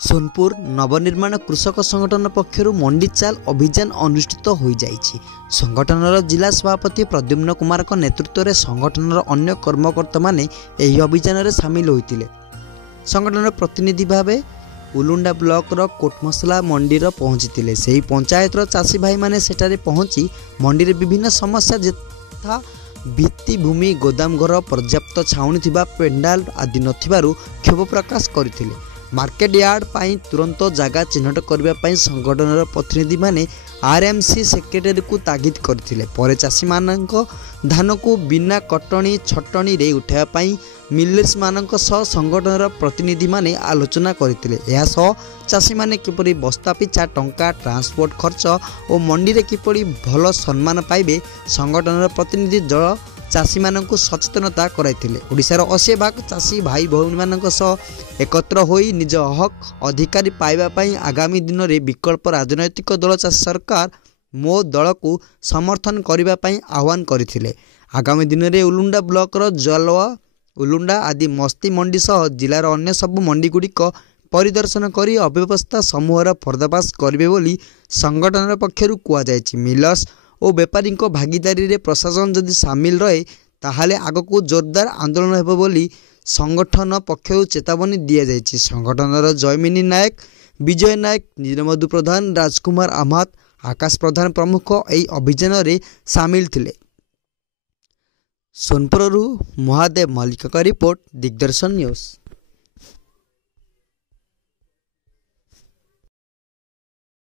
सोनपुर नवनिर्माण कृषक संगठन पक्षर मंडी चाल अभियान अनुष्ठित हो जाइछि। संगठनर जिला सभापति प्रद्युम्न कुमार नेतृत्व में संगठनर अन्य कर्मकर्ता माने एही अभियान में सामिल होइतिले। संगठन प्रतिनिधि भाव उलुंडा ब्लॉक कोटमसला मंडीर पहुंची से पंचायतर चाषी भाई माने सेठारे पहुंची मंडी विभिन्न समस्या यथा भित्तिभूमि गोदाम घर पर्याप्त छाउनी थिबा पेंडाल आदि नथिबारु क्षोभ प्रकाश करथिले। मार्केट यार्ड पाई तुरंत जगह चिन्हट करने संगठन प्रतिनिधि माने आरएमसी सेक्रेटरी को तागिद करथिले। पर चाषी मानक धान को बिना कटनी छटनी रे उठाइबाई मिलर्स मानक सह संगठन प्रतिनिधि माने आलोचना करथिले। एहा सह चाषी माने किपरि बस्ता पिछा टंका ट्रांसपोर्ट खर्च और मंडी रे किपरि भल सम्मान पाइबे संगठन प्रतिनिधि दल चाषी मानक सचेतनता कराइथिले। ओडिशार 80 भाग चाषी भाई भौणी मानक सह एकत्र होई निज हक अधिकारी पाइबा पई आगामी दिन में विकल्प राजनैतिक दल चाषी सरकार मो दल को समर्थन करने पई आह्वान करथिले। आगामी दिन में उलुंडा ब्लॉक जलवा उलुंडा आदि मस्ती मंडी सह जिलार अन्य सबु मंडी गुड़िक परिदर्शन करी अव्यवस्था समूहर पर्दाफाश करिवे बोली संगठन पक्षरु कुआ जायछि। मिलर्स और बेपारी भागीदारी रे प्रशासन जदि सामिल रहे ताहाले आगको जोरदार आंदोलन हेबो बोली संगठन पक्षरु चेतावनी दिया जायछि। संगठनर जयमिनी नायक, विजय नायक, नीलमधु प्रधान, राजकुमार आहमद, आकाश प्रधान प्रमुख एई अभियान रे सामिल थिले। सोनपुररू महादेव मल्लिक का रिपोर्ट, दिग्दर्शन न्यूज।